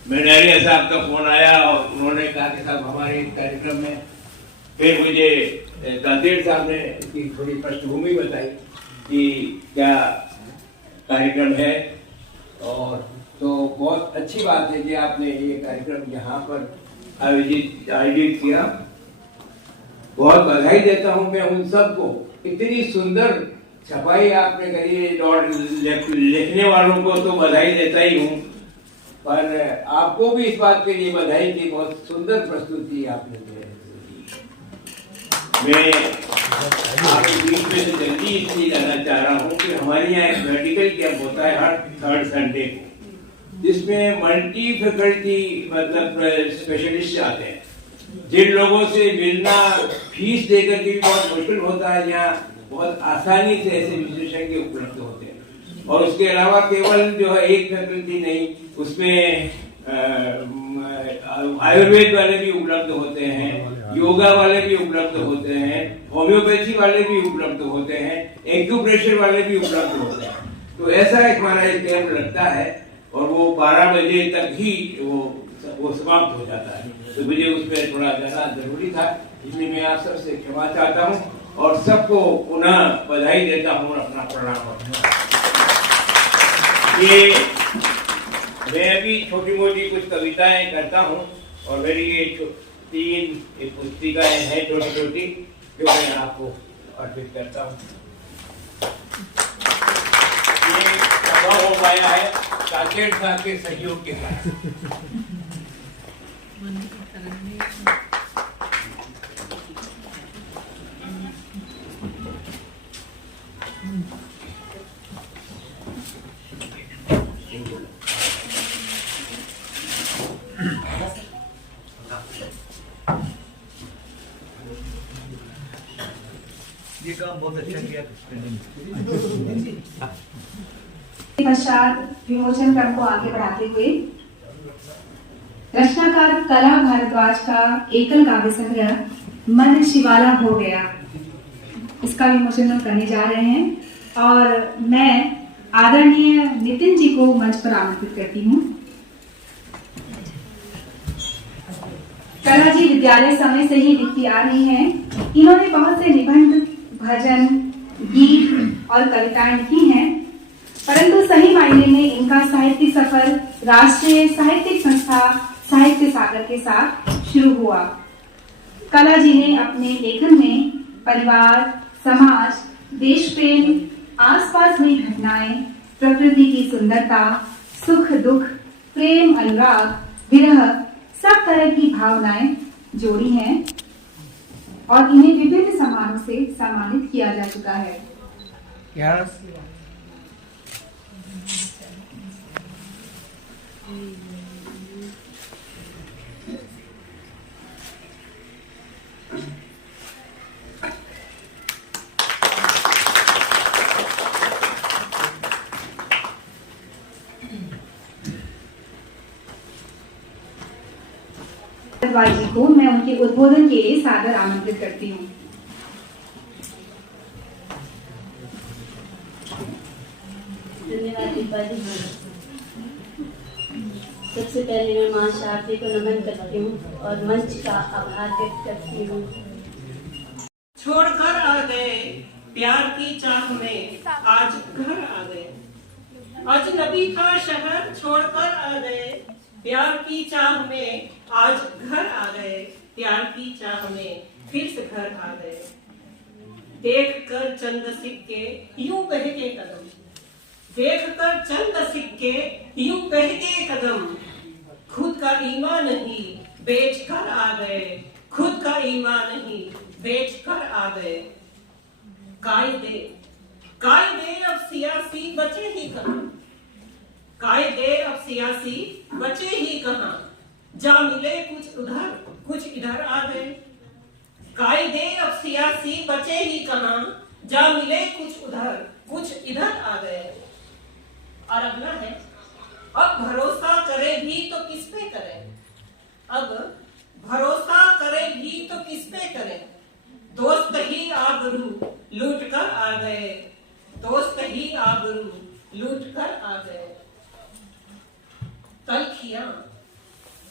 मैनारिया साहब का फोन आया और उन्होंने कहा कि साहब हमारे कार्यक्रम में, फिर मुझे दादेड़ साहब ने इसकी थोड़ी पृष्ठभूमि बताई कि क्या कार्यक्रम है। और तो बहुत अच्छी बात है कि आपने ये कार्यक्रम यहाँ पर आयोजित किया। बहुत बधाई देता हूँ मैं उन सबको, इतनी सुंदर छपाई आपने करी है। और लिखने वालों को तो बधाई देता ही हूँ, पर आपको भी इस बात के लिए बधाई की, बहुत सुंदर प्रस्तुति आपने दी। मैं आपके बीच में से जल्दी इसलिए जाना चाह रहा हूँ कि हमारे यहाँ एक मेडिकल कैंप होता है हर थर्ड संडे को, जिसमें मल्टी फैकल्टी मतलब स्पेशलिस्ट आते हैं, जिन लोगों से मिलना फीस देकर के भी बहुत मुश्किल होता है, यहाँ बहुत आसानी से ऐसे विशेषज्ञ उपलब्ध होते हैं। और उसके अलावा केवल जो है एक फैकल्टी नहीं, उसमें आयुर्वेद वाले भी उपलब्ध होते हैं, योगा वाले भी उपलब्ध होते हैं, होम्योपैथी वाले भी उपलब्ध होते हैं, एक्यूप्रेशर वाले भी उपलब्ध होते हैं। तो ऐसा एक हमारा एक कैंप लगता है और वो 12 बजे तक ही वो समाप्त हो जाता है। तो मुझे उसमें थोड़ा जाना जरूरी था, इसलिए मैं आप सबसे क्षमा चाहता हूँ और सबको पुनः बधाई देता हूँ, अपना प्रणाम। ये मैं अभी छोटी मोटी कुछ कविताएं करता हूँ और मेरी ये 3 पुस्तिकाएं हैं छोटी छोटी, जो मैं आपको अर्पित करता हूँ। ये संभव हो पाया है दादेड़ साहब के सहयोग के साथ। ये काम बहुत अच्छा किया। पश्चात विमोचन क्रम को आगे बढ़ाते हुए रचनाकार कला भारद्वाज का एकल काव्य संग्रह मन शिवाला हो गया, इसका विमोचन करने जा रहे हैं और मैं आदरणीय नितिन जी को मंच पर आमंत्रित करती हूँ। कला जी विद्यालय समय से ही लिखती आ रही हैं। इन्होंने बहुत से निबंध, भजन, गीत और कविताएं लिखी हैं, परंतु सही मायने में इनका साहित्यिक सफर राष्ट्रीय साहित्यिक संस्था साहित्य सागर के साथ शुरू हुआ। कला जी ने अपने लेखन में परिवार, समाज, देश प्रेम, आसपास हुई घटनाएं, प्रकृति की सुंदरता, सुख दुख, प्रेम, अनुराग, विरह, सब तरह की भावनाएं जोड़ी हैं और इन्हें विभिन्न समारोह से सम्मानित किया जा चुका है। जी को मैं उनके उद्बोधन के लिए सादर आमंत्रित करती हूँ। धन्यवाद दीपा जी। सबसे पहले मैं मां शारदे को नमन करती हूँ और मंच का आभार व्यक्त करती हूँ। छोड़कर आ गए प्यार की चाह में, आज घर आ गए। अजनबी का शहर छोड़कर आ गए प्यार की चाह में, आज घर आ गए। प्यार की चाह में फिर से घर आ गए। देख कर चंद सिक्के यूं बहके कदम, देख कर चंद सिक्के यूं बहके कदम। खुद का ईमान नहीं बेच कर आ गए, खुद का ईमान नहीं बेच कर आ गए। कायदे अब सियासी बचे ही कहाँ, कायदे अब सियासी बचे ही कहाँ। जा मिले कुछ उधर कुछ इधर आ गए। कायदे अब सियासी बचे ही कहाँ, जा मिले कुछ उधर कुछ इधर आ गए। और अगला है, अब भरोसा करे भी तो किस पे करे, अब भरोसा करे भी तो किस पे करे। दोस्त ही आबरू लूट कर आ गए, दोस्त ही आबरू लूट कर आ गए।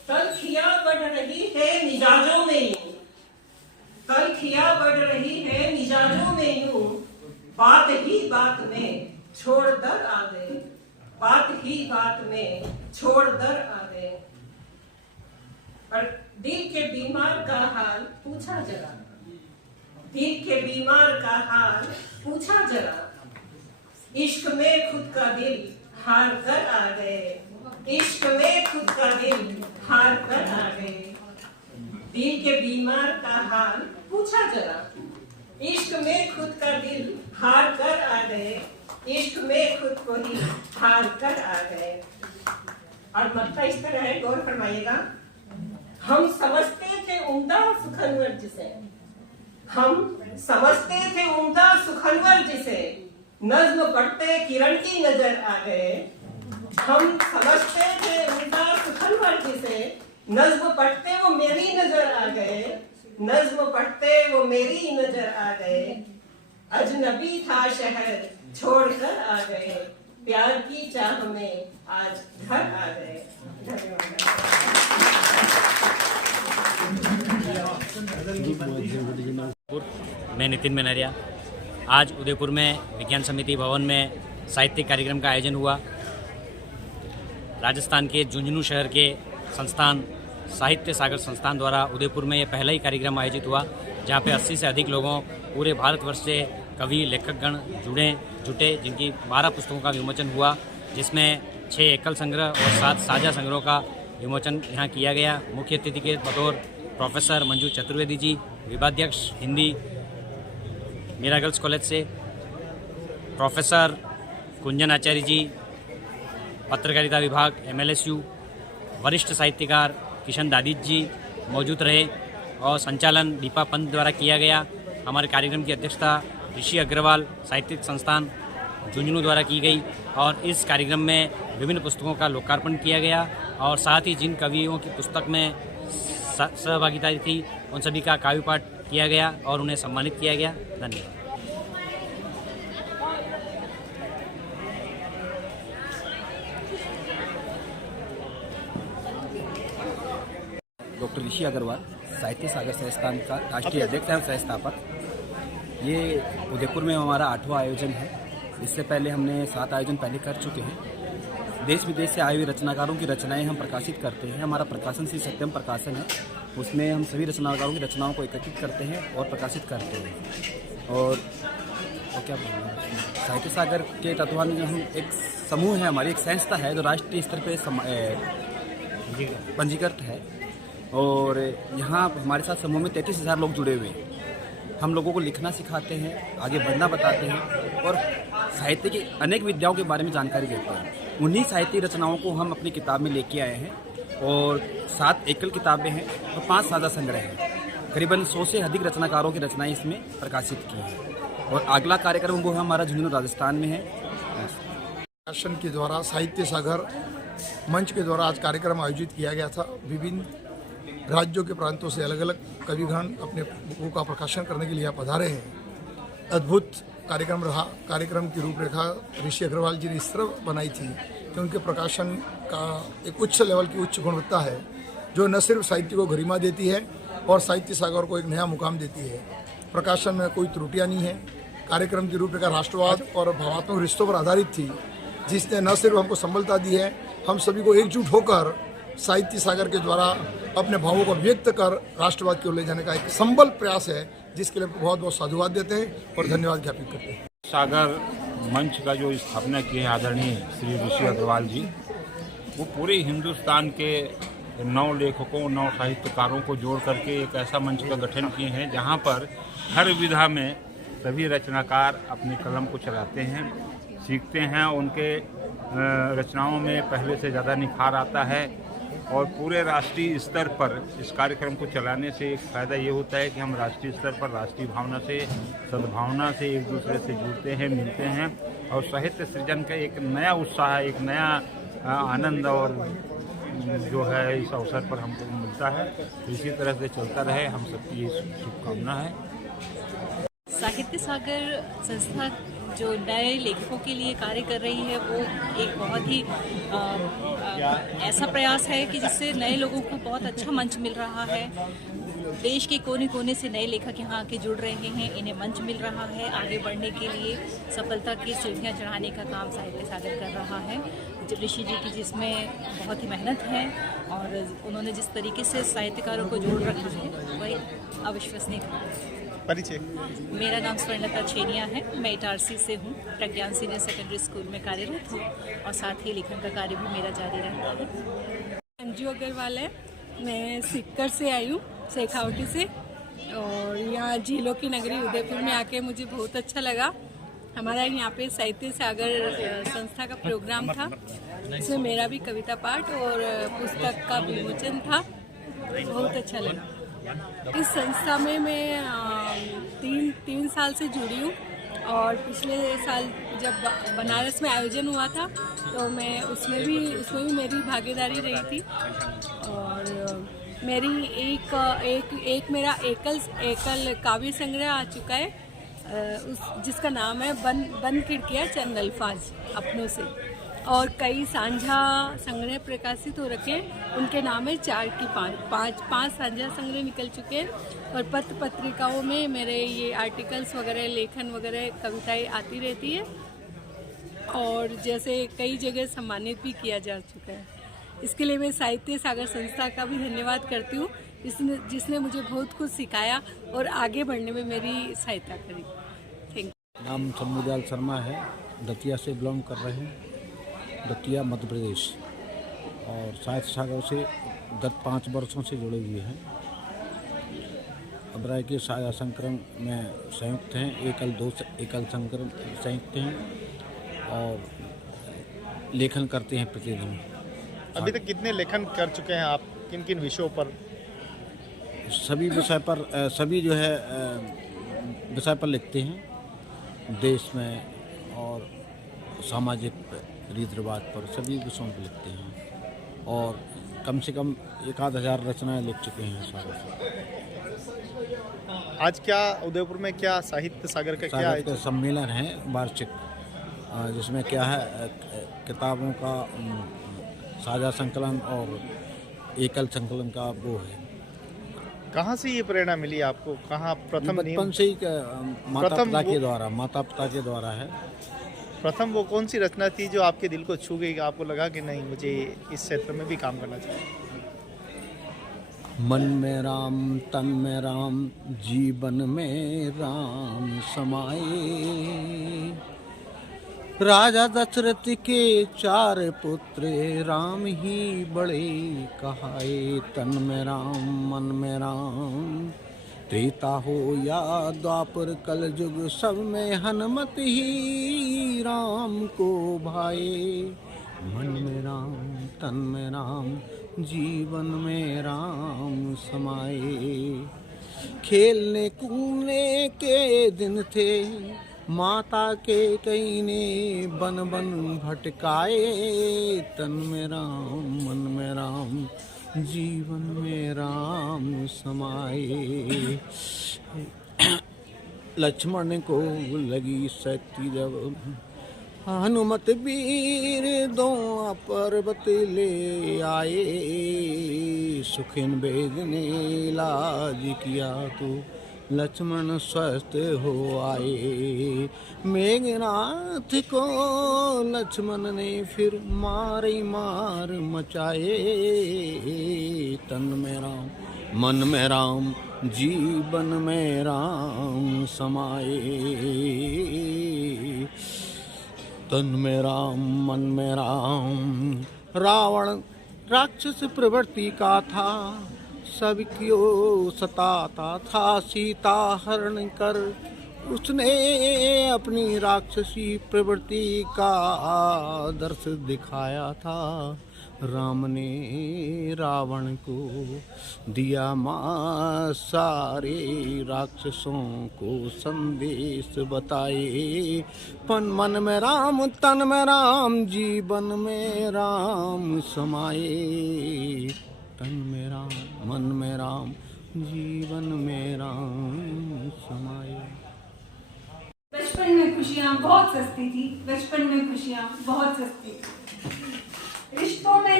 तलखियां बढ़ रही है मिजाजों में यूं, तलखियां बढ़ रही है मिजाजों में यूं, बात ही बात में छोड़ दर आ गए, बात ही बात में छोड़ दर आ गए। और दिल के बीमार का हाल पूछा जरा, दिल के बीमार का हाल पूछा जरा, इश्क में खुद का दिल हार कर आ गए, इश्क में खुद का दिल हार कर आ गए। दिल के बीमार का हाल पूछा जरा, इश्क में खुद का दिल हार कर आ गए, इश्क में खुद को ही हार कर आ गए। और मत्ता इस तरह है, गौर फरमाइएगा। हम समझते थे उम्दा सुखनवर जिसे, हम समझते थे उम्दा सुखनवर जिसे, नज्म पढ़ते किरण की नजर आ गए। हम समझते थे उम्दा सुखनवर जिसे, नज्म पढ़ते वो मेरी नजर आ गए, नज्म पढ़ते वो मेरी नजर आ गए। अजनबी था शहर छोड़कर आ गए, प्यार की चाह में आज घर आ गए। मैं नितिन बनरिया। आज उदयपुर में विज्ञान समिति भवन में साहित्यिक कार्यक्रम का आयोजन हुआ। राजस्थान के झुंझुनू शहर के संस्थान साहित्य सागर संस्थान द्वारा उदयपुर में ये पहला ही कार्यक्रम आयोजित हुआ, जहाँ पे 80 से अधिक लोगों पूरे भारतवर्ष से कवि लेखकगण जुटे, जिनकी 12 पुस्तकों का विमोचन हुआ, जिसमें 6 एकल संग्रह और 7 साझा संग्रहों का विमोचन यहाँ किया गया। मुख्य अतिथि के बतौर प्रोफेसर मंजू चतुर्वेदी जी, विभागाध्यक्ष हिंदी मीरा गर्ल्स कॉलेज से, प्रोफेसर कुंजन आचार्य जी, पत्रकारिता विभाग MLSU, वरिष्ठ साहित्यकार किशन दादित जी मौजूद रहे और संचालन दीपा पंत द्वारा किया गया। हमारे कार्यक्रम की अध्यक्षता ऋषि अग्रवाल साहित्यिक संस्थान झुंझुनू द्वारा की गई और इस कार्यक्रम में विभिन्न पुस्तकों का लोकार्पण किया गया और साथ ही जिन कवियों की पुस्तक में सहभागिता थी उन सभी का काव्य पाठ किया गया और उन्हें सम्मानित किया गया। धन्यवाद। डॉक्टर ऋषि अग्रवाल साहित्य सागर संस्थान का राष्ट्रीय अध्यक्ष एवं संस्थापक। ये उदयपुर में हमारा 8वां आयोजन है। इससे पहले हमने 7 आयोजन पहले कर चुके हैं। देश विदेश से आए हुए रचनाकारों की रचनाएं हम प्रकाशित करते हैं। हमारा प्रकाशन श्री सत्यम प्रकाशन है, उसमें हम सभी रचनाकारों की रचनाओं को एकत्रित करते हैं और प्रकाशित करते हैं। और क्या बोलना है, साहित्य सागर के तत्वाधान में हम एक समूह है, हमारी एक संस्था है जो राष्ट्रीय स्तर पर पंजीकृत है और यहाँ हमारे साथ समूह में 33,000 लोग जुड़े हुए हैं। हम लोगों को लिखना सिखाते हैं, आगे बढ़ना बताते हैं और साहित्य की अनेक विद्याओं के बारे में जानकारी देते हैं। उन्हीं साहित्यिक रचनाओं को हम अपनी किताब में लेके आए हैं और 7 एकल किताबें हैं और 5 साझा संग्रह हैं। करीबन 100 से अधिक रचनाकारों की रचनाएं इसमें प्रकाशित की हैं और अगला कार्यक्रम वो हमारा झुंझुनू राजस्थान में है। प्रकाशन के द्वारा साहित्य सागर मंच के द्वारा आज कार्यक्रम आयोजित किया गया था। विभिन्न राज्यों के प्रांतों से अलग अलग कविगण अपने बुकों का प्रकाशन करने के लिए यहाँ पधारे हैं। अद्भुत कार्यक्रम रहा। कार्यक्रम की रूपरेखा ऋषि अग्रवाल जी ने इस तरह बनाई थी कि उनके प्रकाशन का एक उच्च लेवल की उच्च गुणवत्ता है, जो न सिर्फ साहित्य को गरिमा देती है और साहित्य सागर को एक नया मुकाम देती है। प्रकाशन में कोई त्रुटियाँ नहीं है। कार्यक्रम की रूपरेखा राष्ट्रवाद और भावात्मक रिश्तों पर आधारित थी, जिसने न सिर्फ हमको संबलता दी है, हम सभी को एकजुट होकर साहित्य सागर के द्वारा अपने भावों को व्यक्त कर राष्ट्रवाद की ओर ले जाने का एक संबल प्रयास है, जिसके लिए बहुत बहुत साधुवाद देते हैं और धन्यवाद ज्ञापित करते हैं। सागर मंच का जो स्थापना की है आदरणीय श्री ऋषि अग्रवाल जी, वो पूरे हिंदुस्तान के 9 लेखकों 9 साहित्यकारों को जोड़ करके एक ऐसा मंच का गठन किए हैं जहाँ पर हर विधा में सभी रचनाकार अपनी कलम को चलाते हैं, सीखते हैं। उनके रचनाओं में पहले से ज़्यादा निखार आता है और पूरे राष्ट्रीय स्तर पर इस कार्यक्रम को चलाने से एक फ़ायदा ये होता है कि हम राष्ट्रीय स्तर पर राष्ट्रीय भावना से, सद्भावना से एक दूसरे से जुड़ते हैं, मिलते हैं और साहित्य सृजन का एक नया उत्साह, एक नया आनंद और जो है इस अवसर पर हमको मिलता है। तो इसी तरह से चलता रहे, हम सबकी ये शुभकामना है। साहित्य सागर संस्था जो नए लेखकों के लिए कार्य कर रही है, वो एक बहुत ही ऐसा प्रयास है कि जिससे नए लोगों को बहुत अच्छा मंच मिल रहा है। देश के कोने कोने से नए लेखक यहाँ आके जुड़ रहे हैं, इन्हें मंच मिल रहा है आगे बढ़ने के लिए। सफलता की सीढ़ियाँ चढ़ाने का काम साहित्य सागर कर रहा है। ऋषि जी की जिसमें बहुत ही मेहनत है और उन्होंने जिस तरीके से साहित्यकारों को जोड़ रखा है वह अविश्वसनीय है। परिचय। मेरा नाम स्वर्णलता छेनिया है। मैं इटारसी से हूँ, प्रज्ञान सीनियर सेकेंडरी स्कूल में कार्यरत हूँ और साथ ही लेखन का कार्य भी मेरा जारी रहता है। अंजू अग्रवाल है, मैं सिक्कर से आई हूँ, शेखावटी से, और यहाँ झीलों की नगरी उदयपुर में आके मुझे बहुत अच्छा लगा। हमारा यहाँ पे साहित्य सागर संस्था का प्रोग्राम था, इसमें मेरा भी कविता पाठ और पुस्तक का विमोचन था, बहुत अच्छा लगा। इस संस्था में मैं तीन साल से जुड़ी हूँ और पिछले साल जब बनारस में आयोजन हुआ था तो मैं उसमें भी मेरी भागीदारी रही थी। और मेरी एक मेरा एकल काव्य संग्रह आ चुका है, जिसका नाम है बन खिड़कियाँ चंद अल्फाज अपनों से, और कई साझा संग्रह प्रकाशित हो रखे हैं, उनके नाम है 4 की 5 साझा संग्रह निकल चुके हैं। और पत्र पत्रिकाओं में मेरे ये आर्टिकल्स वगैरह, लेखन वगैरह, कविताएं आती रहती है और जैसे कई जगह सम्मानित भी किया जा चुका है। इसके लिए मैं साहित्य सागर संस्था का भी धन्यवाद करती हूँ, जिसने मुझे बहुत कुछ सिखाया और आगे बढ़ने में मेरी सहायता करी। Thank you. नाम शम्भूदयाल शर्मा है, दतिया से बिलोंग कर रहे हैं, दतिया मध्य प्रदेश, और साहित्य सागर से गत 5 वर्षों से जुड़े हुए हैं। अबराय के साझा संकलन में संयुक्त हैं, एकल संकलन संयुक्त हैं और लेखन करते हैं प्रतिदिन। अभी तक कितने लेखन कर चुके हैं आप, किन किन विषयों पर? सभी विषय पर, सभी जो है विषय पर लिखते हैं, देश में और सामाजिक रीति रिवाज पर, सभी विषयों पर लिखते हैं और कम से कम 1000 रचनाएं लिख चुके हैं सारे। आज क्या उदयपुर में क्या साहित्य सागर का क्या सम्मेलन है वार्षिक, जिसमें क्या है किताबों का साझा संकलन और एकल संकलन का वो है। कहाँ से ये प्रेरणा मिली आपको? कहाँ प्रथम? बचपन से ही माता पिता के द्वारा है। प्रथम वो कौन सी रचना थी जो आपके दिल को छू गई, आपको लगा कि नहीं मुझे इस क्षेत्र में भी काम करना चाहिए? मन में राम तन में राम जीवन में राम समाये, राजा दशरथ के 4 पुत्र राम ही बड़े कहाए। तन में राम मन में राम, त्रेता हो या द्वापर कल युग, सब में हनुमत ही राम को भाए। मन में राम तन में राम जीवन में राम समाये। खेलने कूदने के दिन थे, माता के कई ने बन बन भटकाए। तन में राम मन में राम जीवन में राम समाये। लक्ष्मण को लगी शक्ति जब, हनुमत वीर दो पर्वत ले आए। सुखिन वेद ने इलाज किया तो लक्ष्मण स्वस्थ हो आए। मेघनाथ को लक्ष्मण ने फिर मार मचाए। तन में राम मन में राम जीवन में राम समाये। तन में राम मन में राम। रावण राक्षस प्रवृत्ति का था, सबको सताता था। सीता हरण कर उसने अपनी राक्षसी प्रवृत्ति का आदर्श दिखाया था। राम ने रावण को दिया मां सारे राक्षसों को संदेश बताए। मन में राम तन में राम जीवन में राम समाये। तन में राम मन में राम जीवन में राम समाये। बचपन में खुशियाँ बहुत सस्ती थी, बचपन में खुशियाँ बहुत सस्ती थी। रिश्तों में ना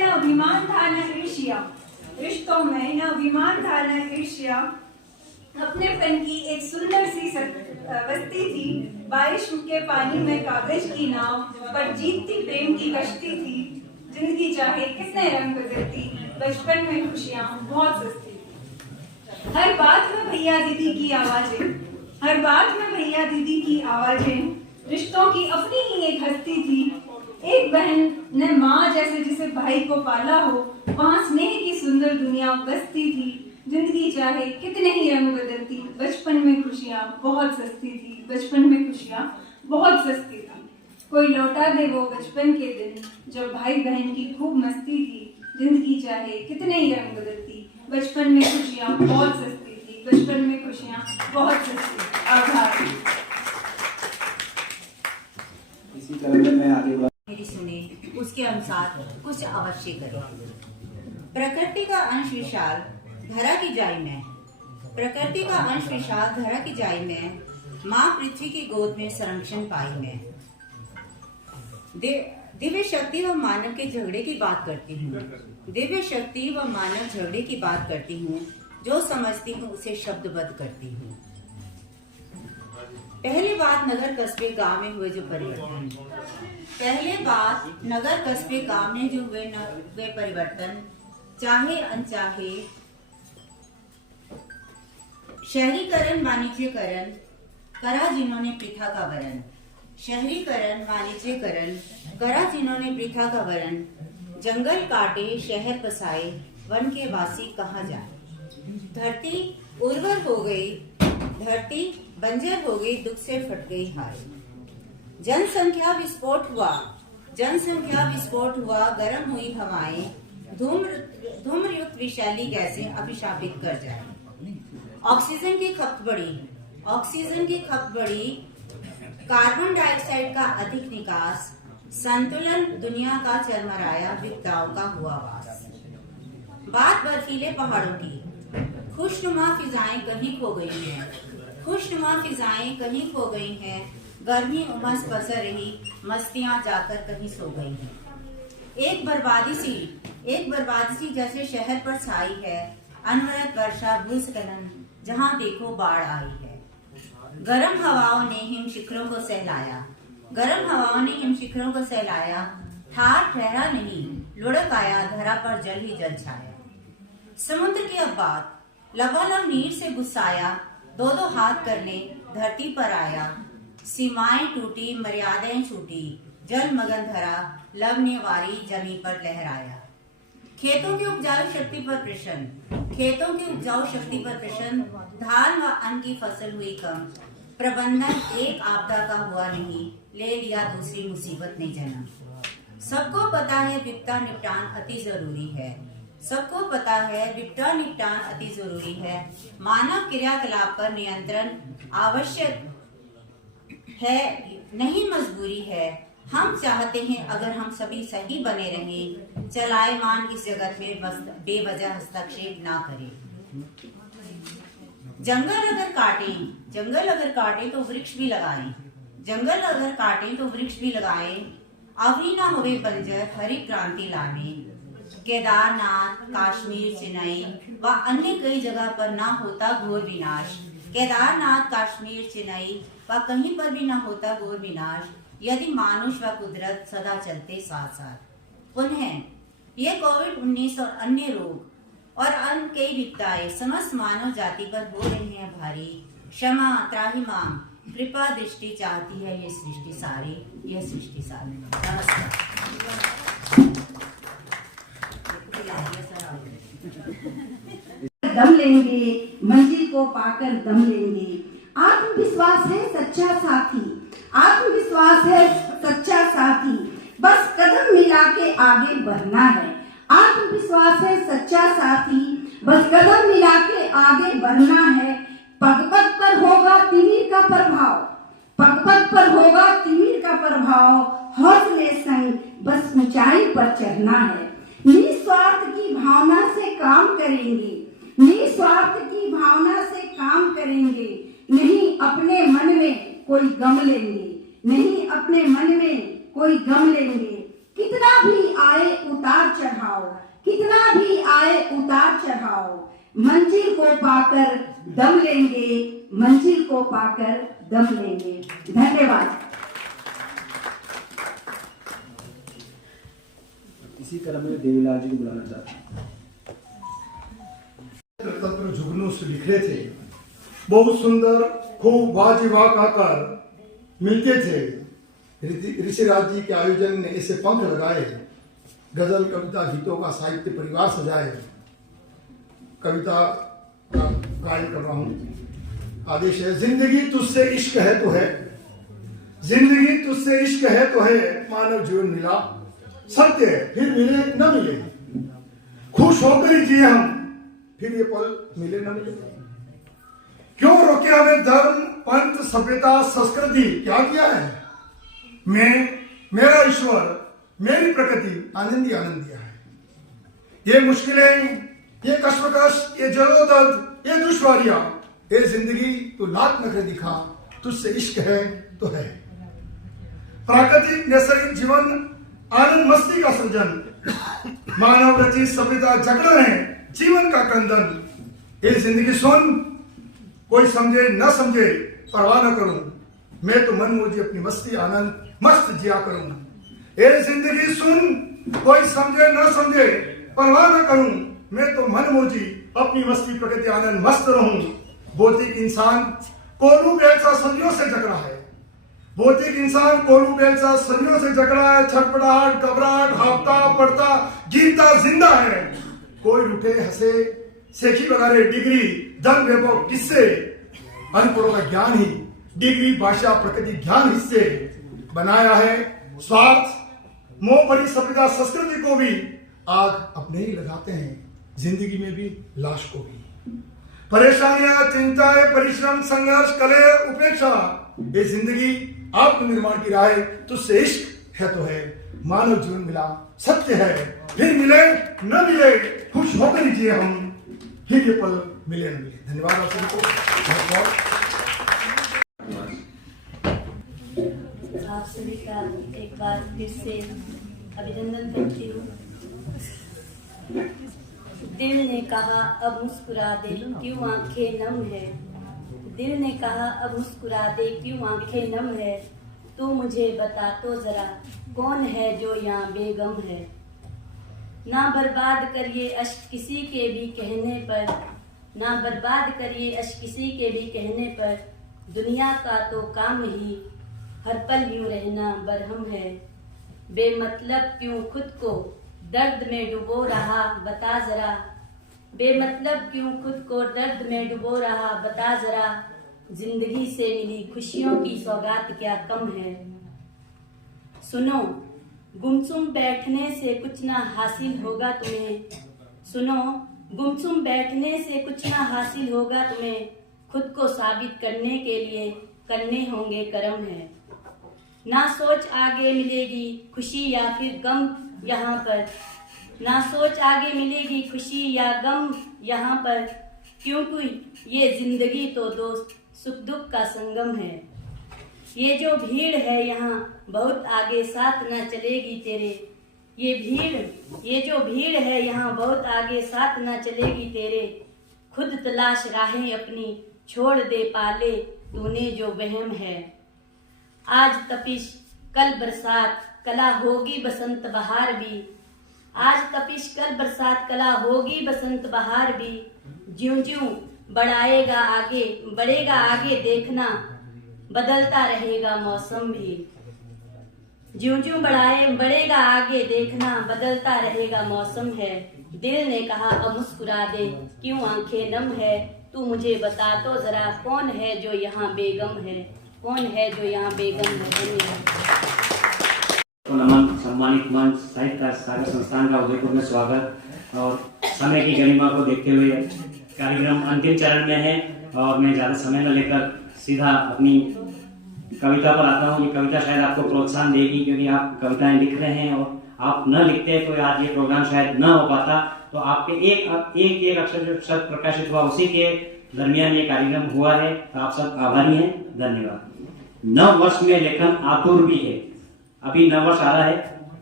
अभिमान था न ईर्ष्या, रिश्तों में न अभिमान था न ईर्ष्या। अपनेपन की एक सुंदर सी बस्ती थी, बारिश के पानी में कागज की नाव पर जीतती प्रेम की कश्ती थी। जिंदगी चाहे कितने रंग बदलती, बचपन में खुशियां बहुत सस्ती थी। हर बात में भैया दीदी की आवाजें, हर बात में भैया दीदी की आवाजें, रिश्तों की अपनी ही एक हस्ती थी। एक बहन ने माँ जैसे जिसे भाई को पाला हो, वहाँ स्नेह की सुंदर दुनिया बसती थी। जिंदगी चाहे कितने ही रंग बदलती, बचपन में खुशियाँ बहुत सस्ती थी, बचपन में खुशियाँ बहुत सस्ती थी। कोई लौटा दे वो बचपन के दिन, जब भाई बहन की खूब मस्ती थी। जिंदगी चाहे कितने ही रंग बदलती, बचपन में खुशियाँ बहुत सस्ती थी, बचपन में खुशियाँ बहुत सस्ती थी। आभार। इसी तरह में मैं आगे मेरी सुने उसके अनुसार कुछ अवश्य करें। प्रकृति का अंश विशाल धरा की जाई में, प्रकृति का अंश विशाल धरा की जाई में, माँ पृथ्वी की गोद में संरक्षण पाई में। दिव्य शक्ति व मानव के झगड़े की बात करती हूँ, दिव्य शक्ति व मानव झगड़े की बात करती हूँ। जो समझती हूँ उसे शब्दबद्ध करती हूँ। पहली बात नगर कस्बे गांव में हुए जो परिवर्तन, पहले बात नगर कस्बे गांव में जो हुए परिवर्तन, चाहे अनचाहे शहरीकरण वाणिज्यकरण करा जिन्होंने प्रथा का वरण, शहरीकरण वाणिज्यकरण करा जिन्होंने प्रथा का वरण। जंगल काटे शहर बसाए, वन के वासी कहाँ जाए। धरती उर्वर हो गई, धरती बंजर हो गई, दुख से फट गई हाय। जनसंख्या विस्फोट हुआ, जनसंख्या विस्फोट हुआ, गर्म हुई हवाएं, धूम्रयुक्त विषैली गैसें अभिशापित कर जाए। ऑक्सीजन की खपत बढ़ी, ऑक्सीजन की खपत बढ़ी, कार्बन डाइऑक्साइड का अधिक निकास, संतुलन दुनिया का चरमराया, विपदाओं का हुआ वास। बात बर्फीले पहाड़ों की, खुशनुमा फिजाएं कहीं खो गई हैं, खुशनुमा फिजाएं कहीं खो गई हैं। गर्मी उमस पसर रही, मस्तियां जाकर कहीं सो गई हैं। एक बर्बादी सी जैसे शहर पर छाई है, अनवरत वर्षा भूस्खलन, जहाँ देखो बाढ़ आई है। गर्म हवाओं ने हिम शिखरों को सहलाया, गर्म हवाओं ने हिम शिखरों को सहलाया। ठार ठहरा नहीं, लुढ़क आया, धरा पर जल ही जल छाया। समुद्र की अब बात, लबालब नीर से गुस्साया, दो दो हाथ करने धरती पर आया। सीमाएं टूटी, मर्यादाएं छूटी, जल मगन धरा, लवण्य वारी जमी पर लहराया। खेतों की उपजाऊ शक्ति पर प्रश्न, खेतों की उपजाऊ शक्ति पर प्रश्न। धान व अन्न की फसल हुई कम, प्रबंधन एक आपदा का हुआ नहीं, ले लिया दूसरी मुसीबत ने जन्म। सबको पता है विपदा निपटान अति जरूरी है, सबको पता है विपदा निपटान अति जरूरी है। मानव क्रियाकलाप पर नियंत्रण आवश्यक है, नहीं मजबूरी है। हम चाहते हैं अगर हम सभी सही बने रहें, चलायमान इस जगत में बेवजह हस्तक्षेप ना करें। जंगल अगर काटें तो वृक्ष भी लगाएं, जंगल अगर काटें तो वृक्ष भी लगाएं। अभी ना होवे बंजर, हरी क्रांति लावें। केदारनाथ, कश्मीर, चेन्नई व अन्य कई जगह पर ना होता घोर विनाश, केदारनाथ, कश्मीर, चेन्नई व कहीं पर भी ना होता घोर विनाश, यदि मानुष व कुदरत सदा चलते साथ साथ। पुनः ये कोविड-19 और अन्य रोग और अन्य कई विपदाएं समस्त मानव जाति पर हो रही हैं भारी। क्षमा त्राहिमाम, कृपा दृष्टि चाहती है ये सृष्टि सारी, यह सृष्टि सारी। नमस्कार। दम लेंगे, मंजिल को पाकर दम लेंगे। आत्मविश्वास है सच्चा साथी, आत्मविश्वास है सच्चा साथी, बस कदम मिला के आगे बढ़ना है। आत्मविश्वास है सच्चा साथी, बस कदम मिला के आगे बढ़ना है। पग पग पर होगा तिमिर का प्रभाव, पग पग पर होगा तिमिर का प्रभाव, हौसले संग बस ऊंचाई पर चढ़ना है। निस्वार्थ की भावना से काम करेंगे, निस्वार्थ की भावना से काम करेंगे। नहीं अपने मन में कोई गम लेंगे, नहीं अपने मन में कोई गम लेंगे। कितना भी आए उतार चढ़ाव, कितना भी आए उतार चढ़ाव, मंजिल को पाकर दम लेंगे, मंजिल को पाकर दम लेंगे। धन्यवाद। इसी तरह मैं देवीलाल जी को बुलाना चाहता हूँ। तंत्र जुगनू से लिखे थे, बहुत सुंदर, खूब वाजिवाक आकर मिलते थे। ऋषिराज जी के आयोजन ने ऐसे पंख लगाए, गजल कविता गीतों का साहित्य परिवार सजाए। कविता का गायन कर रहा हूँ। आदेश है, जिंदगी तुझसे इश्क है तो है, जिंदगी तुझसे इश्क है तो है, मानव जीवन मिला सत्य है, फिर मिले न मिले, खुश होकर ही जिए हम, फिर ये पल मिले न मिले। क्यों रोके हमें धर्म, पंथ, सभ्यता, संस्कृति, क्या किया है? मैं, मेरा ईश्वर, मेरी प्रकृति आनंदी आनंदिया है। ये मुश्किलें, ये कश्मकश, ये जलोदर्द, ये दुश्वारियां, ये जिंदगी तू लाख नखरे दिखा, तुझसे इश्क है तो है। प्राकृतिक नैसर्गिक जीवन, आनंद मस्ती का सृजन, मानव रचित सभ्यता जगड़ है, जीवन का क्रंदन। ये जिंदगी सुन, कोई समझे न समझे परवाह न करूं, मैं तो मन मुझे अपनी मस्ती आनंद मस्त जिया करूं। ये जिंदगी सुन, कोई समझे न समझे परवाह न करूं, मैं तो मन मोजी अपनी मस्ती प्रकृति आनंद मस्त रहूं। भौतिक इंसान कोलू बेल सा सदियों से जकड़ा है, भौतिक इंसान कोलू बेल सा सदियों से जकड़ा है। छटपटाहट, घबराहट, हाँफता पड़ता गिरता जिंदा है। कोई रुठे हंसे, सेखी वगैरह डिग्री, धन वैभव किससे, अनपढ़ों का ज्ञान ही डिग्री, भाषा, प्रकृति, ज्ञान हिस्से बनाया है। स्वार्थ, मोह भरी सभ्यता संस्कृति को भी आग अपने ही लगाते हैं, जिंदगी में भी लाश को भी। परेशानियां, चिंताएं, परिश्रम, संघर्ष, कलह, उपेक्षा, ये जिंदगी आत्मनिर्माण की राह है। तुझसे इश्क है तो है, मानव जीवन मिला सत्य है, फिर मिले न मिले, खुश होकर ही जिए हम, फिर ये पल मिले न मिले। धन्यवाद आप सबको। आप सभी का एक बार फिर से अभिनंदन करती हूँ। दिल ने कहा अब मुस्कुरा दे, क्यों आंखें नम है। दिल ने कहा अब मुस्कुरा दे, क्यों आंखें नम है। तू मुझे बता तो जरा, कौन है जो यहाँ बेगम है। ना बर्बाद करिए अश्क किसी के भी कहने पर, ना बर्बाद करिए अश्क किसी के भी कहने पर। दुनिया का तो काम ही हर पल यूं रहना बरहम है। बेमतलब क्यों खुद को दर्द में डुबो रहा, बता जरा। बेमतलब क्यों खुद को दर्द में डुबो रहा, बता जरा। जिंदगी से मिली खुशियों की सौगात क्या कम है। सुनो, गुमसुम बैठने से कुछ ना हासिल होगा तुम्हें। सुनो, गुमसुम बैठने से कुछ ना हासिल होगा तुम्हें। खुद को साबित करने के लिए करने होंगे कर्म है। ना सोच आगे मिलेगी खुशी या फिर गम यहाँ पर। ना सोच आगे मिलेगी खुशी या गम यहाँ पर। क्योंकि ये जिंदगी तो दोस्त सुख दुख का संगम है। ये जो भीड़ है यहाँ बहुत आगे साथ न चलेगी तेरे। ये जो भीड़ है यहाँ बहुत आगे साथ न चलेगी तेरे। खुद तलाश राहें अपनी छोड़ दे पाले तूने जो वहम है। आज तपिश कल बरसात कला होगी बसंत बहार भी। आज तपिश कल बरसात कला होगी बसंत बहार भी। ज्यों ज्यों बढ़ेगा आगे देखना बदलता रहेगा मौसम भी। ज्यों ज्यों बढ़ेगा आगे देखना बदलता रहेगा मौसम है। दिल ने कहा अब मुस्कुरा दे, क्यों आंखें नम है। तू मुझे बता तो जरा, कौन है जो यहाँ बेगम है। कौन है जो यहाँ बेगम है। तो नमन, सम्मानित मंच, साहित्य सागर संस्थान का उदयपुर में स्वागत। और समय की गरिमा को देखते हुए कार्यक्रम अंतिम चरण में है और मैं ज़्यादा समय न लेकर सीधा अपनी कविता पर आता हूँ। ये कविता शायद आपको प्रोत्साहन देगी, क्योंकि आप कविताएं लिख रहे हैं और आप न लिखते तो आज ये प्रोग्राम शायद न हो पाता। तो आपके एक अक्षर जो शब्द प्रकाशित हुआ उसी के दरमियान ये कार्यक्रम हुआ है। तो आप सब आभारी हैं, धन्यवाद। नव वर्ष में लेखन आतुर भी है। अभी नव वर्ष आ रहा है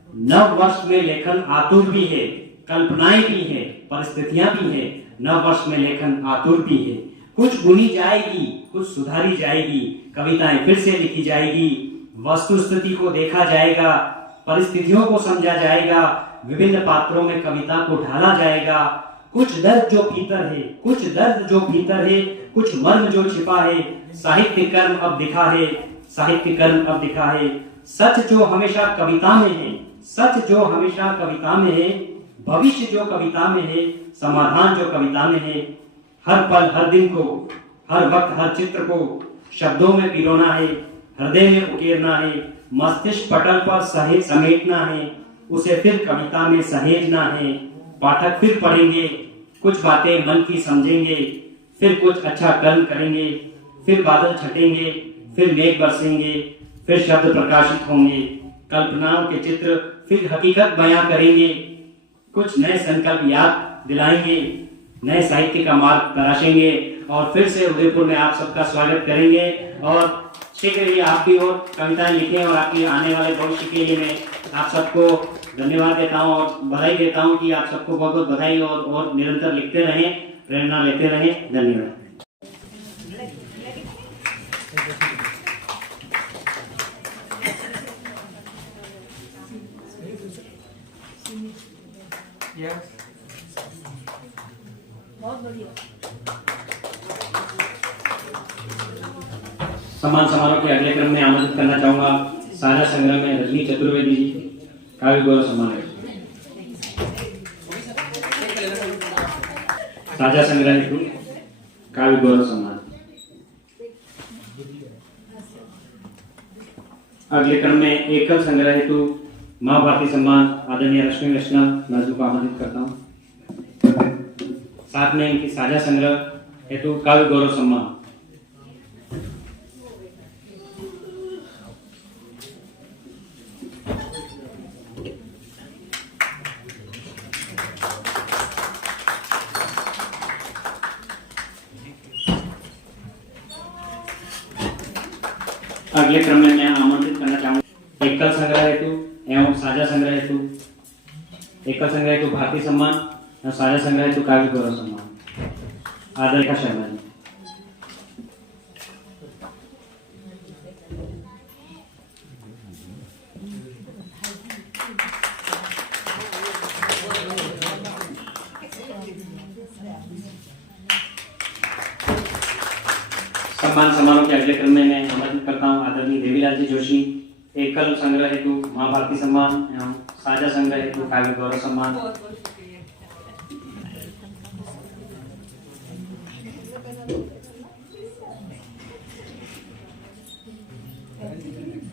नव वर्ष में लेखन आतुर भी है, कल्पनाएं भी है, परिस्थितियां भी है। नव वर्ष में लेखन आतुर भी है। कुछ बुनी जाएगी, कुछ सुधारी जाएगी, कविताएं फिर से लिखी जाएगी, वस्तु स्थिति को देखा जाएगा, परिस्थितियों को समझा जाएगा, विभिन्न पात्रों में कविता को ढाला जाएगा। कुछ दर्द जो भीतर है, कुछ दर्द जो भीतर है, कुछ मर्म जो छिपा है, साहित्य कर्म अब दिखा है, साहित्य कर्म अब दिखा है। सच जो हमेशा कविता में है, सच जो हमेशा कविता में है, भविष्य जो कविता में है, समाधान जो कविता में है। हर पल हर दिन को, हर वक्त हर चित्र को शब्दों में पिरोना है, हृदय में उकेरना है, मस्तिष्क पटल पर समेटना है, उसे फिर कविता में सहेजना है। पाठक फिर पढ़ेंगे, कुछ बातें मन की समझेंगे, फिर कुछ अच्छा कर्म करेंगे, फिर बादल छटेंगे, फिर मेघ बरसेंगे, फिर शब्द प्रकाशित होंगे, कल्पनाओं के चित्र फिर हकीकत बयां करेंगे, कुछ नए संकल्प याद दिलाएंगे, नए साहित्य का मार्ग तराशेंगे और फिर से उदयपुर में आप सबका स्वागत करेंगे। और शीघ्र ही आप भी और कविताएं लिखें और आपके आने वाले भविष्य के लिए मैं आप सबको धन्यवाद देता हूं और बधाई देता हूं कि आप सबको बहुत बहुत बधाई और निरंतर लिखते रहें, प्रेरणा लेते रहें। धन्यवाद। बहुत बढ़िया। सम्मान समारोह के अगले क्रम में आमंत्रित करना चाहूंगा साझा संग्रह में रजनी चतुर्वेदी जी, काव्य गौरव सम्मान। साझा संग्रह हेतु काव्य गौरव सम्मान। अगले क्रम में एकल संग्रह हेतु माँ भारती सम्मान आदरणीय रश्मि वैष्णव नाजू को आमंत्रित करता हूँ। साथ में इनकी साझा संग्रह हेतु काव्य गौरव सम्मान। अगले क्रम में मैं आमंत्रित करना चाहूंगा एकल संग्रह हेतु एवं साझा संग्रह हेतु, एकल संग्रह हेतु भारती सम्मान और साझा संग्रह हेतु काव्य गौरव सम्मान आदरणीय शर्मा जी। सम्मान समारोह के अगले क्रम में मैं आमंत्रित करता हूँ आदरणीय देवीलाल जी जोशी, एकल संग्रह हेतु माँ भारती सम्मान एवं साझा संग्रह हेतु काव्य गौरव सम्मान।